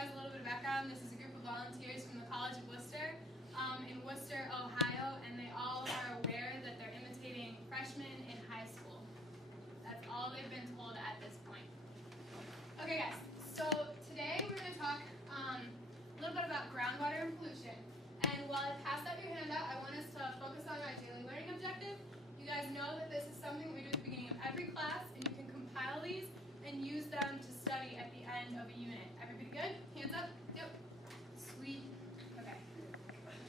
guys a little bit of background. This is a group of volunteers from the College of Wooster in Wooster, Ohio, and they all are aware that they're imitating freshmen in high school. That's all they've been told at this point. Okay, guys, so today we're going to talk a little bit about groundwater and pollution. And while I pass out your handout, I want us to focus on our daily learning objective. You guys know that this is something we do at the beginning of every class, and you can compile these and use them to study at the end of a unit. Everybody good? Hands up? Yep. Sweet. Okay. Alright.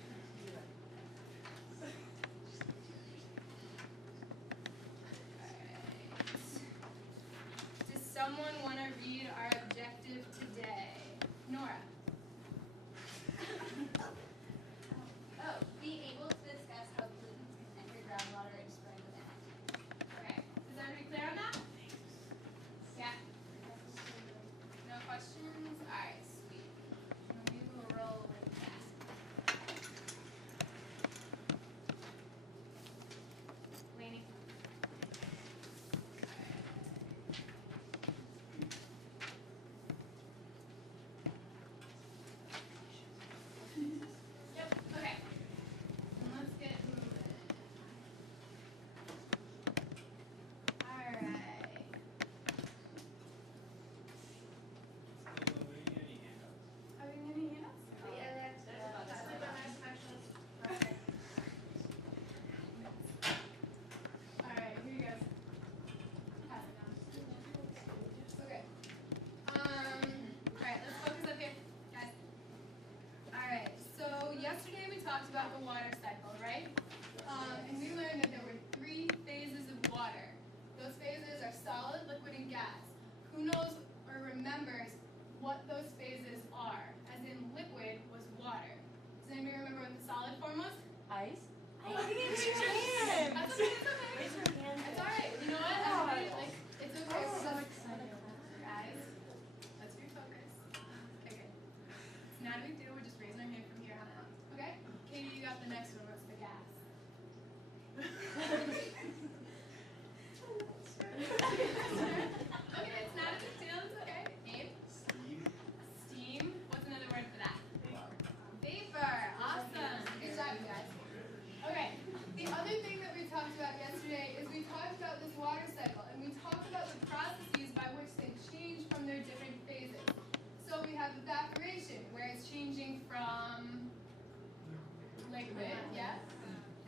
Does someone want to read our objective today? Nora. Be able to discuss how pollutants can enter groundwater and spread within it. Okay. Is everybody clear on that? Yeah. No questions? Alright, sweet. We will roll with that. Lainey. Yep, okay. And let's get moving. Alright. Are we getting any handouts? Yeah, Okay. Alright, here you go. Pass it down. Okay. Alright, let's focus up here, guys. Alright, so yesterday we talked about the water cycle, right? And we learned that there were 3 phases of water. Those phases are solid, liquid, and gas. Who knows or remembers what those phases are? As in, liquid was water. Does anybody remember what the solid form was? Ice? Raise your hand. That's okay, it's okay. Raise your hand. It's alright. You know what? Everybody, it's okay. I'm so excited. Guys, let's refocus. Okay, good. It's not a big deal. We're just raising our hand from here on out. Okay? Katie, you got the next one. What's the gas? Okay, it's not a big deal. It's okay. Abe? Steam. What's another word for that? Vapor. Awesome. Good job, you guys. Okay. The other thing that we talked about yesterday is we talked about this water cycle, and we talked about the processes by which they change from their different phases. So we have evaporation, where it's changing from liquid, yes?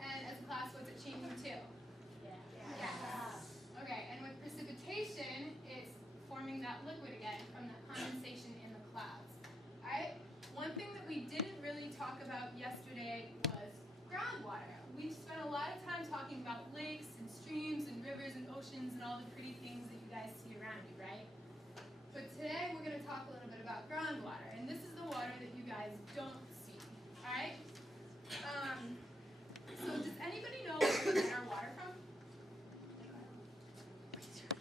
And as a class, what's it changing to? Yes. Okay, and with precipitation, it's forming that liquid again from the condensation in the clouds. Alright? One thing that we didn't really talk about yesterday was groundwater. We spent a lot of time talking about lakes and streams and rivers and oceans and all the pretty things that you guys see around you, right? But today we're going to talk a little bit about groundwater, and this is the water that you guys don't see. Alright? So does anybody know where we get our water from?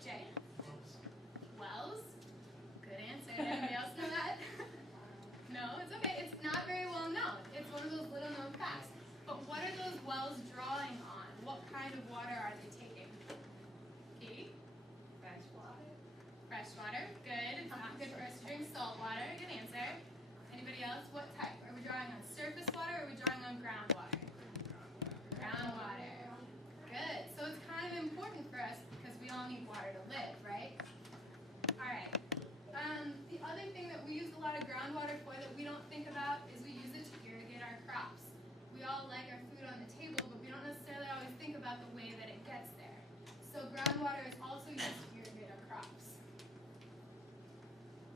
Jay? Wells? Good answer. Did anybody else know that? No, it's okay. It's not very well known. It's one of those little known facts. But what are those wells drawing on? What kind of water are they taking? Katie? Fresh water. Fresh water. Good. It's not good for us to drink salt water. Good answer. Anybody else? What type? Are we drawing on surface water or are we drawing on groundwater? Groundwater. Good. So it's kind of important for us because we all need water to live, right? Alright. The other thing that we use a lot of groundwater for that we don't think about is we use it to irrigate our crops. We all like our food on the table, but we don't necessarily always think about the way that it gets there. So groundwater is also used to irrigate our crops.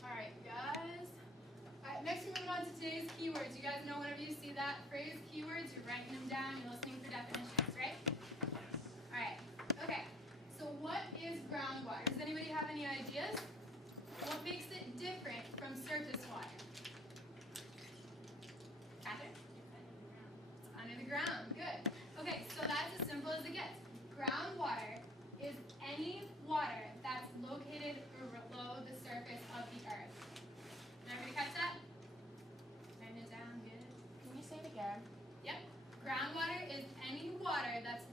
Alright, guys. Alright, next we move on to today's keywords. You guys know whenever you see that phrase, keywords, you're writing them down, you're listening for definitions, right? Alright, okay. So what is groundwater? Does anybody have any ideas? What makes it different from surface water? Catherine? It's under the ground. Good. Okay, so that's as simple as it gets. Groundwater is any water that's located below the surface of the earth. Did everybody catch that? Writing it down, good. Can you say it again? Yep. Groundwater is any water that's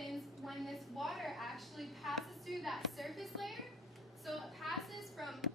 happens when this water actually passes through that surface layer. So it passes from